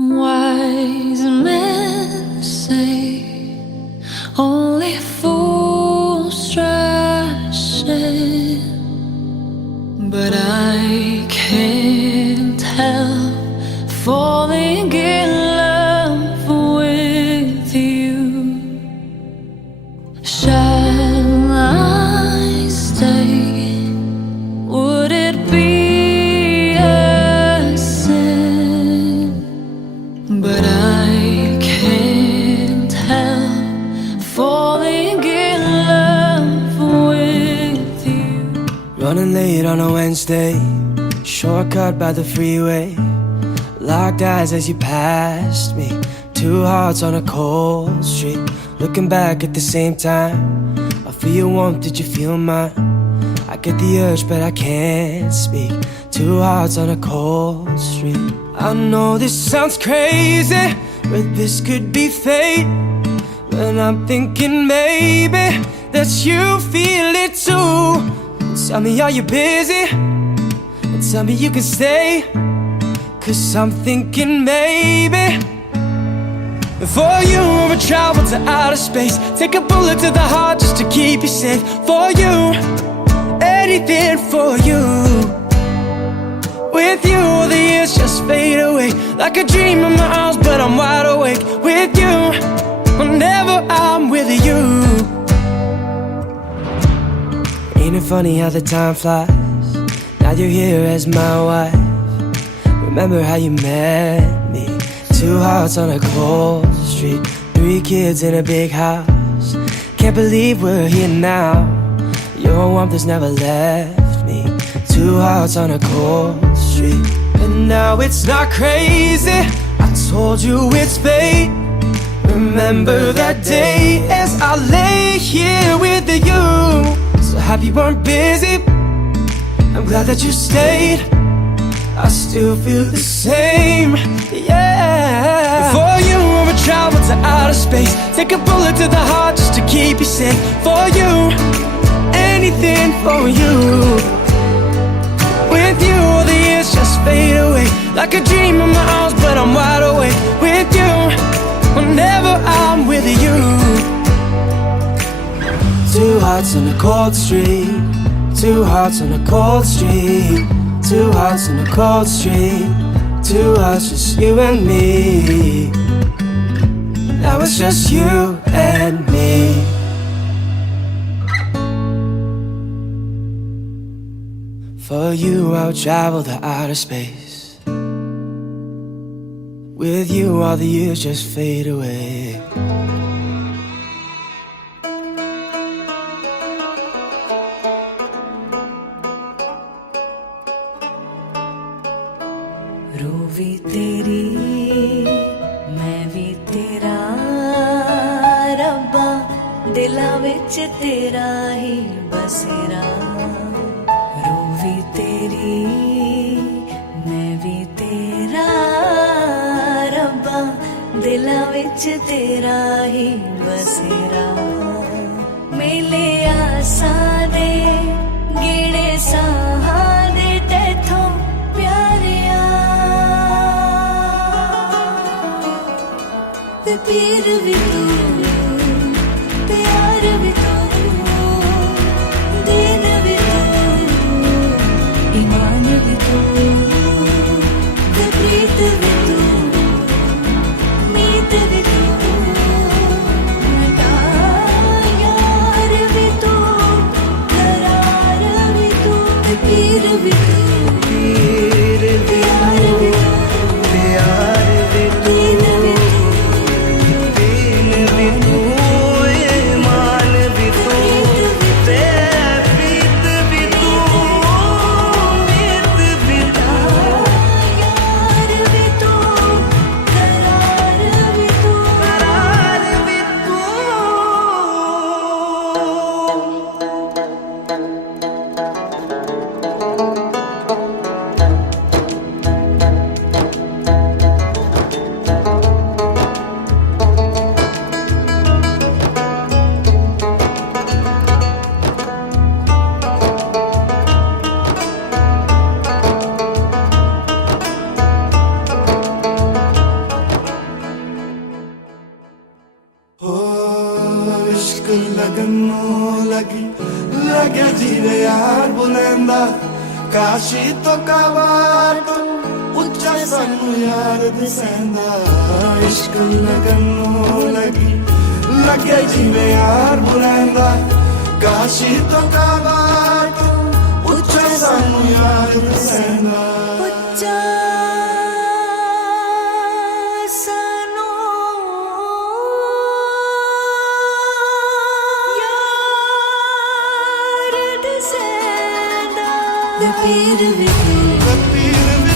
Wise men say only fools rush in, but I can't help falling in love with you. Shall I stay? Would it be a sin? But I can't help falling in love with you. Running late on a Wednesday, shortcut by the freeway. Locked eyes as you passed me, two hearts on a cold street. Looking back at the same time, I feel your warmth, did you feel mine? I get the urge but I can't speak, two hearts on a cold street. I know this sounds crazy, but this could be fate. But I'm thinking maybe that you feel it too. Tell me, are you busy? And tell me you can stay, 'cause I'm thinking maybe for you I would travel to outer space, take a bullet to the heart just to keep you safe. For you, anything for you. With you, the years just fade away, like a dream in my arms, but I'm wide awake. With you, whenever I'm with you. Ain't it funny how the time flies? Now you're here as my wife. Remember how you met me? Two hearts on a cold street, three kids in a big house. Can't believe we're here now. Your warmth has never left me. Two hearts on a cold street. And now it's not crazy, I told you it's fate. Remember that day as I lay here with you. So happy you weren't busy, I'm glad that you stayed. I still feel the same, yeah. For you I would travel to outer space, take a bullet to the heart just to keep you safe. For you, anything for you. With you, the years just fade away, like a dream in my arms, but I'm wide awake. With you, whenever I'm with you. Two hearts on a cold street, two hearts on a cold street, two hearts on a cold street, two hearts, just you and me. Now it's just you and me. For you I would travel to outer space. With you all the years just fade away. रूह भी तेरी मैं भी तेरा रब्बा, दिला विच तेरा ही बसेरा। रूह भी तेरी मैं भी तेरा रब्बा, दिला विच तेरा ही बसेरा। मेले आसा दे गेड़े साहा दे तैथों प्यारिया, ते पीर भी तू, प्यार भी तू, दीन भी तू, ईमान भी तू, ते प्रीत भी तू, मीत भी तू, मेरा यार भी तू, करार भी तू, ते पीर भी तू, प्यार भी तू, प्यार भी तू, दीन भी तू, ਦਸੈਂਦਾ ਕਾਸ਼ੀ ਤੋਂ ਕਾਬਾ ਤੋਂ ਉੱਚਾ ਸਾਨੂੰ ਯਾਰ ਦਸੈਂਦਾ ਇਸ਼ਕ ਲਗਨ ਨੂੰ ਲੱਗੀ ਲੱਗੇ ਜਿਵੇਂ ਯਾਰ ਬੁਲਾਂਦਾ ਕਾਸ਼ੀ ਤੋਂ ਕਾਬਾ ਤੋਂ ਉੱਚਾ ਸਾਨੂੰ ਯਾਰ ਦਸੈਂਦਾ ਉੱਚਾ ਸਾਨੂੰ ਯਾਰ ਦਸੈਂਦਾ ਵੇ ਪੀਰ ਵੇ ਪੀਰ